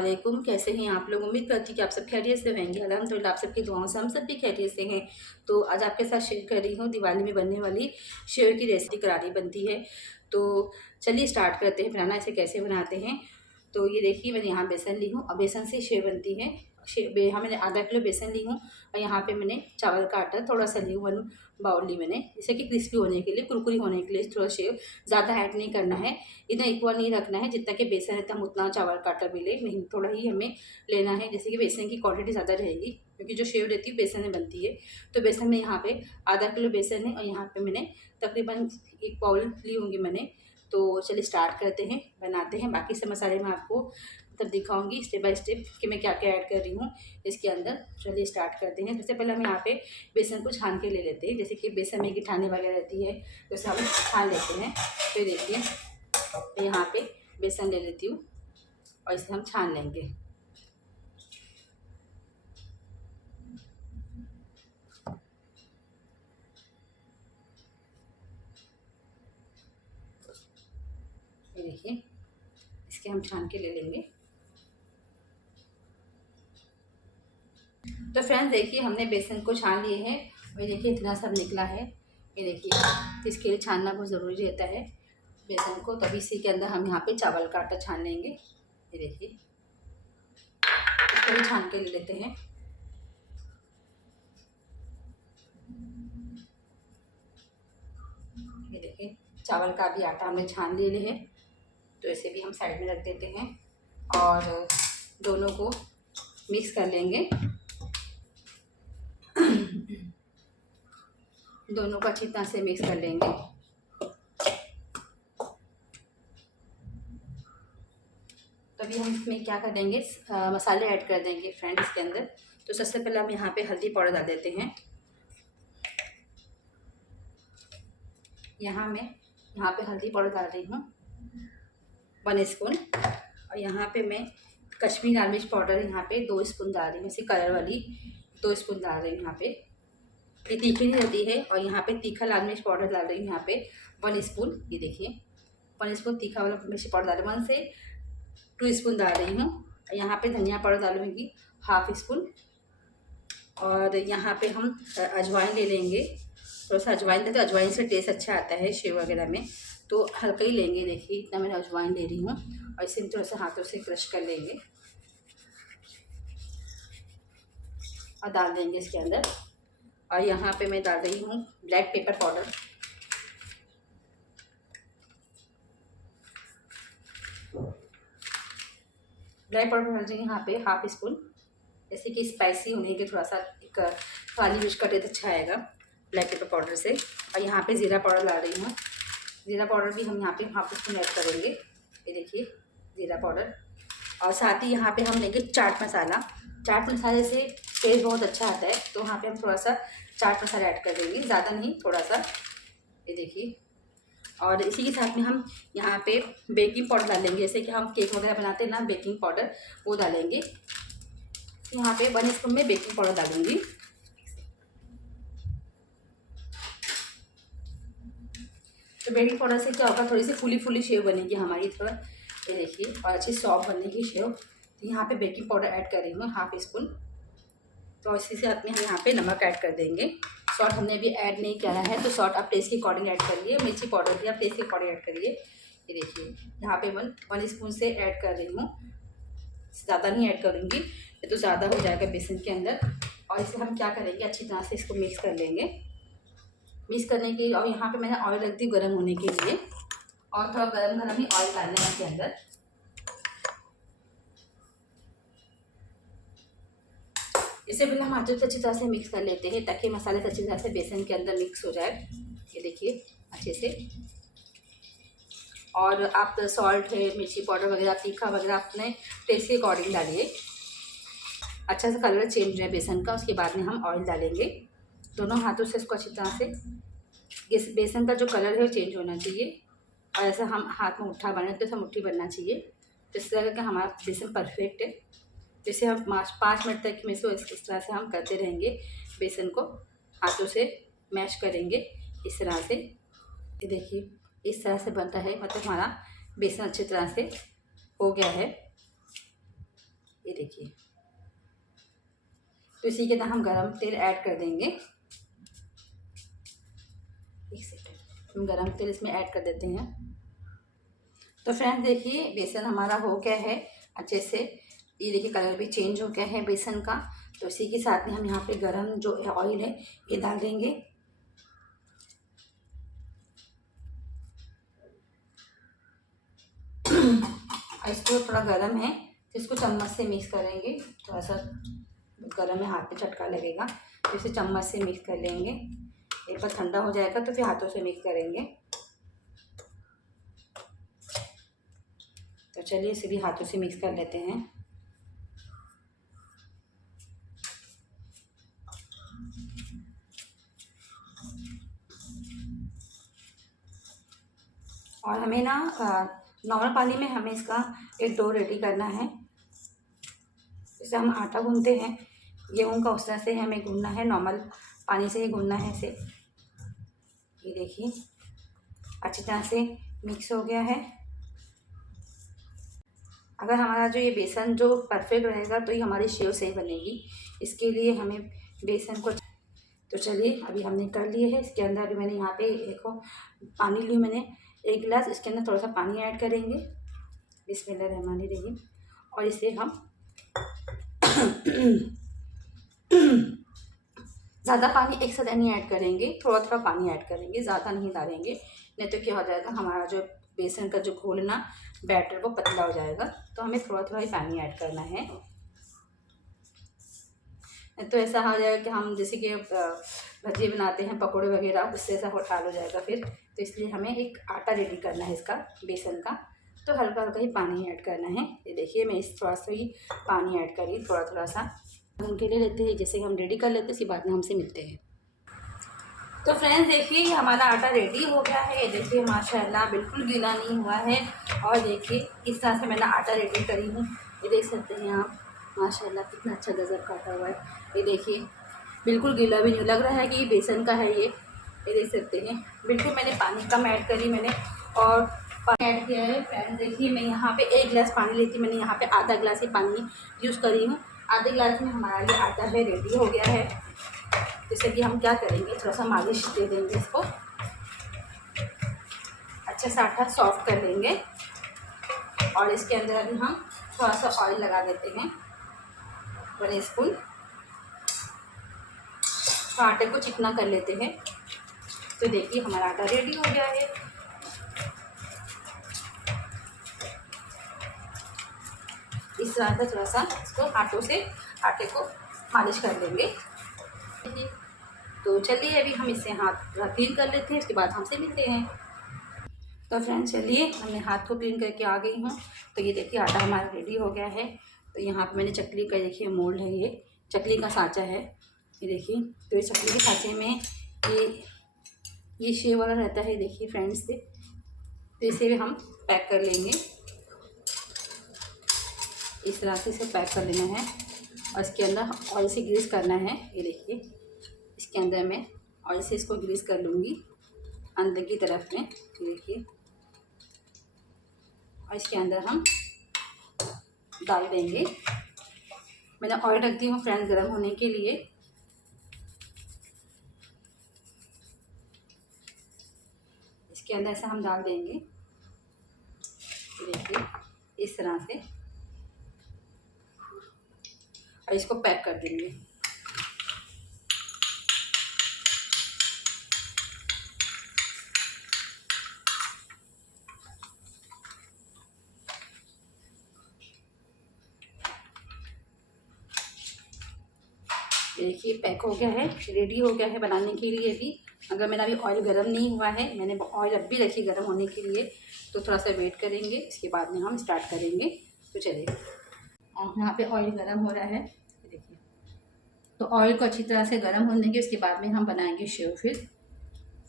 वालेकुम। कैसे हैं आप लोग? उम्मीद करती हूँ कि आप सब खैरियत से होंगे। अल्हम्दुलिल्लाह आप सबकी दुआओं से हम सब भी खैरियत से हैं। तो आज आपके साथ शेयर कर रही हूँ दिवाली में बनने वाली शेव की रेसिपी। करारी बनती है, तो चलिए स्टार्ट करते हैं बनाना। इसे कैसे बनाते हैं, तो ये देखिए मैंने यहाँ बेसन ली हूँ और बेसन से शेव बनती है। यहाँ मैंने आधा किलो बेसन ली हूँ और यहाँ पे मैंने चावल का आटा थोड़ा सा ली हूँ, 1 बाउल ली मैंने, जैसे कि क्रिस्पी होने के लिए, कुरकुरी होने के लिए थोड़ा शेव। ज़्यादा ऐड नहीं करना है, इतना इक्वल नहीं रखना है, जितना कि बेसन है तब उतना चावल का आटा मिले नहीं, थोड़ा ही हमें लेना है। जैसे कि बेसन की क्वांटिटी ज़्यादा रहेगी क्योंकि जो शेव रहती है बेसन में बनती है। तो बेसन में यहाँ पे आधा किलो बेसन है और यहाँ पे मैंने तकरीबन 1 बाउल ली होंगी मैंने। तो चलिए स्टार्ट करते हैं, बनाते हैं। बाकी सब मसाले मैं आपको तब दिखाऊंगी स्टेप बाय स्टेप कि मैं क्या क्या ऐड कर रही हूँ इसके अंदर। चलिए स्टार्ट करते हैं। सबसे पहले हम यहाँ पे बेसन को छान के ले लेते हैं। जैसे कि बेसन में गिठाने वगैरह रहती है तो उसे हम छान लेते हैं। तो देखिए यहाँ पे बेसन ले लेती हूँ और इसे हम छान लेंगे। ये देखिए इसके हम छान के ले लेंगे। तो फ्रेंड्स देखिए हमने बेसन को छान लिए हैं और ये देखिए इतना सब निकला है। ये देखिए, तो इसके लिए छानना बहुत ज़रूरी रहता है बेसन को। तभी इसी के अंदर हम यहाँ पे चावल का आटा छान लेंगे। ये देखिए इसको भी छान के ले लेते हैं। ये देखिए चावल का भी आटा हमने छान ले लिया है, तो इसे भी हम साइड में रख देते हैं और दोनों को मिक्स कर लेंगे। दोनों को अच्छी तरह से मिक्स कर लेंगे। तभी हम इसमें क्या कर देंगे, मसाले ऐड कर देंगे फ्रेंड्स इसके अंदर। तो सबसे पहले हम यहाँ पे हल्दी पाउडर डाल देते हैं। यहाँ पे हल्दी पाउडर डाल रही हूँ 1 स्पून। और यहाँ पे मैं कश्मीरी लाल मिर्च पाउडर यहाँ पे 2 स्पून डाल रही हूँ, इसी कलर वाली 2 स्पून डाल रही हूँ यहाँ पे। ये तीखी नहीं रहती है। और यहाँ पे तीखा लाल मिर्च पाउडर डाल रही हूँ यहाँ पे 1 स्पून। ये देखिए 1 स्पून तीखा वाला मिर्च पाउडर डाल रही हूँ, 1 से 2 स्पून डाल रही हूँ। यहाँ पे धनिया पाउडर डालूँगी 1/2 स्पून। और यहाँ पे हम अजवाइन ले लेंगे, थोड़ा सा अजवाइन देते, अजवाइन से टेस्ट अच्छा आता है शेव वगैरह में, तो हल्का ही लेंगे। देखिए इतना मैंने अजवाइन ले रही हूँ और इसे थोड़ा सा हाथों से क्रश कर लेंगे और डाल देंगे इसके अंदर। और यहाँ पे मैं डाल रही हूँ black pepper powder. Black powder डाल रही हूँ यहाँ पे 1/2 स्पून, जैसे कि स्पाइसी होने के थोड़ा सा एक काली मिर्च का टेस्ट अच्छा आएगा ब्लैक पेपर पाउडर से। और यहाँ पे ज़ीरा पाउडर डाल रही हूँ। ज़ीरा पाउडर भी हम यहाँ पे 1/2 स्पून ऐड करेंगे। ये देखिए ज़ीरा पाउडर। और साथ ही यहाँ पे हम लेंगे चाट मसाला। चाट मसाले से टेस्ट बहुत अच्छा आता है, तो वहाँ पे हम थोड़ा सा चाट मसाला ऐड कर देंगे, ज़्यादा नहीं थोड़ा सा। ये देखिए। और इसी के साथ में हम यहाँ पे बेकिंग पाउडर डालेंगे, जैसे कि हम केक वगैरह बनाते हैं ना, बेकिंग पाउडर वो डालेंगे। यहाँ पे 1 स्पून में बेकिंग पाउडर डालूंगी। तो बेकिंग पाउडर से क्या होगा, थोड़ी सी फूली फूली शेव बनेगी हमारी थोड़ा। ये देखिए, और अच्छी सॉफ्ट बनेगी शेव। तो यहाँ पे बेकिंग पाउडर ऐड कर रही हूँ 1/2 स्पून। तो इसी से साथ में हम यहाँ पे नमक ऐड कर देंगे। सॉल्ट हमने भी ऐड नहीं किया है, तो सॉल्ट आप टेस्ट के अकॉर्डिंग ऐड करिए। मिर्ची पाउडर भी आप टेस्ट के अकॉर्डिंग ऐड करिए। ये देखिए यहाँ पे 1 स्पून से ऐड कर रही हूँ, ज़्यादा नहीं ऐड करूँगी, ये तो ज़्यादा हो जाएगा बेसन के अंदर। और इसे हम क्या करेंगे, अच्छी तरह से इसको मिक्स कर लेंगे। मिक्स करने के लिए, और यहाँ पे मैंने ऑयल रख दी गर्म होने के लिए, और थोड़ा गर्म ही ऑयल डालना है इसके अंदर। इससे पहले हम हाथों से अच्छी तरह से मिक्स कर लेते हैं ताकि मसाले अच्छी तरह से बेसन के अंदर मिक्स हो जाए। ये देखिए अच्छे से। और आप सॉल्ट है, मिर्ची पाउडर वगैरह, तीखा वगैरह अपने टेस्ट के अकॉर्डिंग डालिए। अच्छा सा कलर चेंज है बेसन का, उसके बाद में हम ऑयल डालेंगे। दोनों हाथों से इसको अच्छी तरह से, इस बेसन का जो कलर है वो चेंज होना चाहिए। और ऐसा हम हाथ में मुट्ठा बनाए तो ऐसा मुट्ठी बनना चाहिए। तो इस तरह का हमारा बेसन परफेक्ट है। जैसे हम 5 मिनट तक में से इस तरह से हम करते रहेंगे, बेसन को हाथों से मैश करेंगे इस तरह से। ये देखिए इस तरह से बनता है, मतलब हमारा बेसन अच्छी तरह से हो गया है। ये देखिए। तो इसी के अंदर हम गरम तेल ऐड कर देंगे। एक सेकंड, हम गरम तेल इसमें ऐड कर देते हैं। तो फ्रेंड्स देखिए बेसन हमारा हो गया है अच्छे से। ये देखिए कलर भी चेंज हो गया है बेसन का। तो इसी के साथ में हम यहाँ पे गरम जो ऑयल है ये डाल देंगे। इसको थोड़ा गरम है तो इसको चम्मच से मिक्स करेंगे। थोड़ा सा गरम है, हाथ पे झटका लगेगा, तो इसे चम्मच से मिक्स कर लेंगे। एक बार ठंडा हो जाएगा तो फिर हाथों से मिक्स करेंगे। तो चलिए इसे भी हाथों से मिक्स कर लेते हैं। और हमें ना नॉर्मल पानी में हमें इसका एक डो रेडी करना है। जैसे हम आटा गूंथते हैं गेहूं का, उस तरह से हमें गूंथना है, नॉर्मल पानी से ही गूंथना है इसे। ये देखिए अच्छी तरह से मिक्स हो गया है। अगर हमारा जो ये बेसन जो परफेक्ट रहेगा तो ही हमारी शेव सही बनेगी। इसके लिए हमें बेसन को, तो चलिए अभी हमने कर लिए है। इसके अंदर अभी मैंने यहाँ पे देखो पानी ली मैंने 1 गिलास, इसके अंदर थोड़ा सा पानी ऐड करेंगे। बिस्मिल्लाहिर्रहमानिर्रहीम। और इसे हम ज़्यादा पानी एक साथ नहीं ऐड करेंगे, थोड़ा थोड़ा पानी ऐड करेंगे, ज़्यादा नहीं डालेंगे, नहीं तो क्या हो जाएगा हमारा जो बेसन का जो घोल ना बैटर वो पतला हो जाएगा। तो हमें थोड़ा थोड़ा ही पानी ऐड करना है, तो ऐसा हो जाएगा कि हम जैसे कि भजिए बनाते हैं पकोड़े वगैरह, उससे ऐसा हाल हो जाएगा फिर। तो इसलिए हमें एक आटा रेडी करना है इसका बेसन का। तो हल्का हल्का ही पानी ऐड करना है। ये देखिए मैं इस थोड़ा सा ही पानी ऐड करी, थोड़ा थोड़ा सा उनके लिए लेते हैं। जैसे हम रेडी कर लेते हैं, इसके बाद में हमसे मिलते हैं। तो फ्रेंड्स देखिए हमारा आटा रेडी हो गया है। ये देखिए माशाल्लाह बिल्कुल गीला नहीं हुआ है। और देखिए इस तरह से मैंने आटा रेडी करी हूँ। ये देख सकते हैं आप माशाल्लाह कितना अच्छा गजब काटा हुआ है। ये देखिए बिल्कुल गीला भी नहीं लग रहा है कि ये बेसन का है। ये देख सकते हैं बिल्कुल मैंने पानी कम ऐड करी मैंने, और पानी ऐड किया है। फ्रेंड्स देखिए मैं यहाँ पे 1 गिलास पानी लेती, मैंने यहाँ पे आधा गिलास ही पानी यूज़ करी हूँ। आधे गिलास में हमारा ये आटा है रेडी हो गया है। जैसे कि हम क्या करेंगे, थोड़ा सा मालिश दे देंगे इसको, अच्छे से आटा सॉफ्ट कर लेंगे। और इसके अंदर अभी हम थोड़ा सा ऑयल लगा देते हैं 1 स्पून। तो आटे को चिकना कर लेते हैं। तो देखिए हमारा आटा रेडी हो गया है। इस तरह से थोड़ा सा इसको हाथों से आटे को मालिश कर लेंगे। तो चलिए अभी हम इससे हाथ क्लीन कर लेते हैं, उसके बाद हमसे मिलते हैं। तो फ्रेंड्स चलिए हमने हाथ को क्लीन करके आ गई हूँ। तो ये देखिए आटा हमारा रेडी हो गया है। तो यहाँ पे मैंने चकली का देखिए मोल्ड है, ये चकली का सांचा है। ये देखिए तो ये चकली के सांचे में ये शेव वाला रहता है। देखिए फ्रेंड्स से तो इसे हम पैक कर लेंगे। इस तरह से इसे पैक कर लेना है और इसके अंदर ऑयल से ग्रीस करना है। ये देखिए इसके अंदर मैं ऑयल से इसको ग्रीस कर लूँगी अंदर की तरफ में। ये देखिए और इसके अंदर हम डाल देंगे। मैंने ऑयल रख दी हूँ फ्रेंड्स गर्म होने के लिए। इसके अंदर ऐसा हम डाल देंगे। देखिए इस तरह से और इसको पैक कर देंगे। देखिए पैक हो गया है, रेडी हो गया है बनाने के लिए। भी अगर मेरा अभी ऑयल गर्म नहीं हुआ है, मैंने ऑयल अब भी रखी गर्म होने के लिए, तो थोड़ा सा वेट करेंगे, इसके बाद में हम स्टार्ट करेंगे। तो चलिए और यहाँ पे ऑयल गर्म हो रहा है। देखिए तो ऑयल को अच्छी तरह से गर्म होने के उसके बाद में हम बनाएंगे शेव। फिर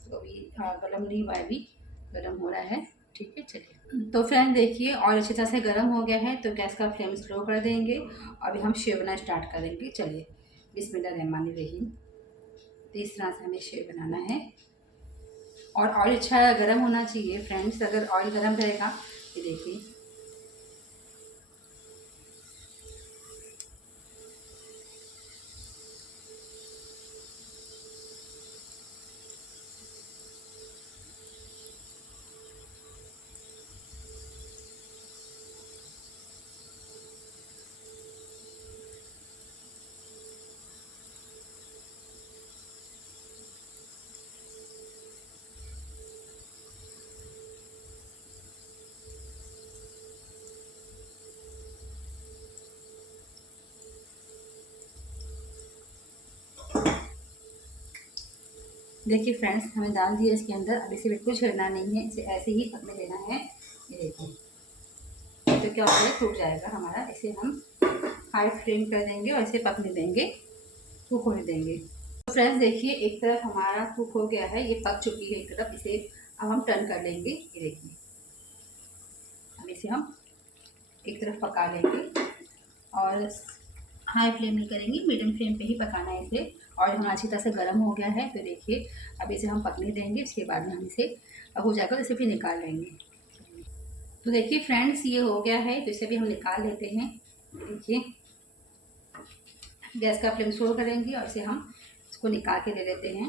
तो अभी गर्म नहीं हुआ है, अभी गर्म हो रहा है। ठीक है चलिए। तो फ्रेंड देखिए ऑयल अच्छी तरह से गर्म हो गया है, तो गैस का फ्लेम स्लो कर देंगे। अभी हम शेव बनाना स्टार्ट करेंगे। चलिए बिस्मिल्लाहिर्रहमानिर्रहीम। तो इस तरह से हमें शेव बनाना है और ऑयल अच्छा गर्म होना चाहिए फ्रेंड्स। अगर ऑयल गर्म रहेगा, ये देखिए देखिए फ्रेंड्स, हमें डाल दिया इसके अंदर। अब इसे बिल्कुल छेड़ना नहीं है, इसे ऐसे ही पकने देना है। ये देखिए, तो क्या होगा, टूट जाएगा हमारा। इसे हम हाई फ्लेम कर देंगे और इसे पकने देंगे, कुक होने देंगे। तो फ्रेंड्स देखिए, एक तरफ हमारा कुक हो गया है, ये पक चुकी है एक तरफ। इसे अब हम टर्न कर लेंगे। ये देखिए, अब इसे हम एक तरफ पका लेंगे और हाई फ्लेम नहीं करेंगे, मीडियम फ्लेम पे ही पकाना है इसे। और हमारा अच्छी तरह से गर्म हो गया है। तो देखिए, अब इसे हम पकने देंगे। इसके बाद में हम इसे हो जाएगा तो इसे फिर निकाल लेंगे। तो देखिए फ्रेंड्स, ये हो गया है, तो इसे भी हम निकाल लेते हैं। देखिए, गैस का फ्लेम स्लो करेंगे और इसे हम इसको निकाल के दे देते हैं।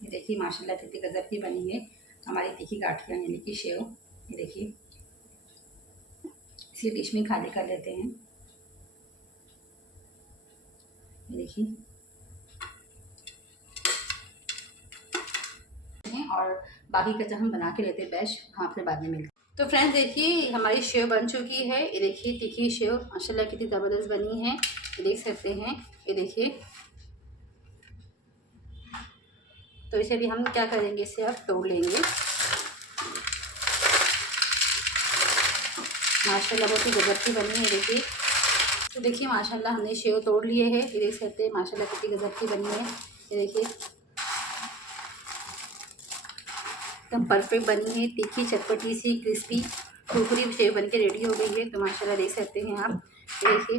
ये देखिए माशाल्लाह कितनी गजब की बनी है हमारी तीखी गाठियाँ यानी कि सेव। ये देखिए, इसी डिश में खाली कर लेते हैं। ये देखिए, और बाकी का जब हम बना के लेते हैं बैच, हाँ अपने बाद में मिलते हैं। तो फ्रेंड्स देखिए, हमारी शेव बन चुकी है। ये देखिए तीखी शेव माशाल्लाह कितनी ज़बरदस्त बनी है, ये देख सकते हैं। ये देखिए, तो इसे भी हम क्या करेंगे, इसे अब तोड़ लेंगे। माशाल्लाह बहुत ही गजब की बनी है। देखिए, तो देखिए माशाल्लाह हमने शेव तोड़ लिए है। ये देख सकते हैं माशाल्लाह कितनी गजब की बनी है। ये देखिए, एकदम परफेक्ट बनी है, तीखी चटपटी सी क्रिस्पी कुरकुरी शेव बन के रेडी हो गई है। तो माशाल्लाह देख सकते हैं आप। ये देखिए,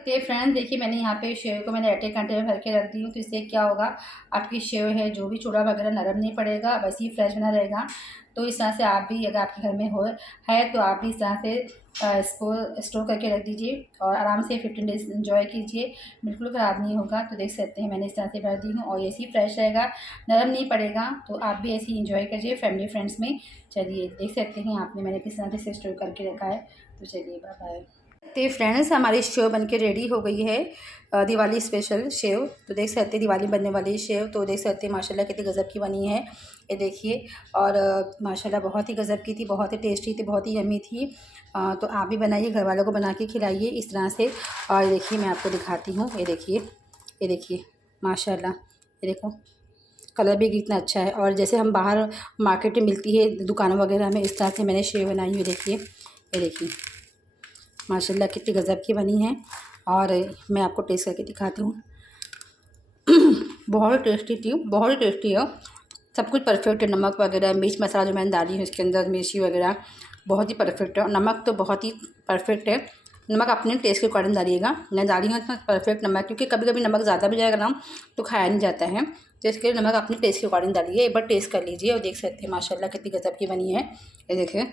तो फ्रेंड्स देखिए, मैंने यहाँ पे शेव को मैंने एटे कंटेनर भर के रख दी हूँ। तो इससे क्या होगा, आपकी शेव है जो भी चूड़ा वगैरह नरम नहीं पड़ेगा, वैसे ही फ्रेश बना रहेगा। तो इस तरह से आप भी, अगर आपके घर में हो है तो आप भी इस तरह से इसको स्टोर करके रख दीजिए और आराम से 15 डेज़ इंजॉय कीजिए, बिल्कुल ख़राब नहीं होगा। तो देख सकते हैं मैंने इस तरह से भर दी हूँ और ऐसे ही फ्रेश रहेगा, नरम नहीं पड़ेगा। तो आप भी ऐसे ही इंजॉय करिए फैमिली फ्रेंड्स में। चलिए देख सकते हैं आपने मैंने किस तरह से स्टोर करके रखा है। तो चलिए बाय बाय। तो फ्रेंड्स, हमारी शेव बनके रेडी हो गई है, दिवाली स्पेशल शेव। तो देख सकते हैं दिवाली बनने वाली शेव। तो देख सकते हैं माशाल्लाह कितनी गज़ब की बनी है। ये देखिए, और माशाल्लाह बहुत ही गज़ब की थी, बहुत ही टेस्टी थी, बहुत ही यम्मी थी। तो आप भी बनाइए, घर वालों को बना के खिलाइए इस तरह से। और देखिए मैं आपको दिखाती हूँ। ये देखिए, ये देखिए माशाल्लाह, ये देखो कलर भी कितना अच्छा है। और जैसे हम बाहर मार्केट में मिलती है दुकानों वगैरह में, इस तरह से मैंने शेव बनाई हुई। देखिए, ये देखिए माशाल्लाह कितनी गज़ब की बनी है। और मैं आपको टेस्ट करके दिखाती हूँ। बहुत ही टेस्टी थी, बहुत ही टेस्टी है। सब कुछ परफेक्ट है, नमक वगैरह मिर्च मसाला जो मैंने डाली है इसके अंदर, मिर्ची वगैरह बहुत ही परफेक्ट है। और नमक तो बहुत ही परफेक्ट है। नमक अपने टेस्ट के अकॉर्डिंग डालिएगा। मैं डाली हूँ इतना परफेक्ट नमक, क्योंकि कभी कभी नमक ज़्यादा भी जाएगा ना तो खाया नहीं जाता है। तो इसके लिए नमक अपने टेस्ट के अकॉर्डिंग डालिए। एक बार टेस्ट कर लीजिए और देख सकते हैं माशाल्लाह कितनी गज़ब की बनी है। ये देखिए,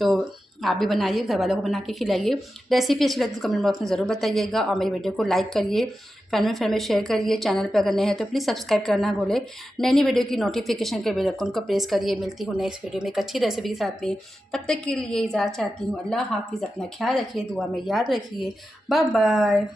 तो आप भी बनाइए, घर वालों को बना के खिलाइए। रेसिपी अच्छी लगती है तो कमेंट बॉक्स में ज़रूर बताइएगा और मेरी वीडियो को लाइक करिए, फैमिली में शेयर करिए। चैनल पर अगर नए हैं तो प्लीज़ सब्सक्राइब करना ना भूलें। नई वीडियो की नोटिफिकेशन के बेल आइकन को प्रेस करिए। मिलती हूँ नेक्स्ट वीडियो में एक अच्छी रेसिपी के साथ में। तब तक के लिए इजाज़त चाहती हूँ। अल्लाह हाफिज़, अपना ख्याल रखिए, दुआ में याद रखिए। Bye bye.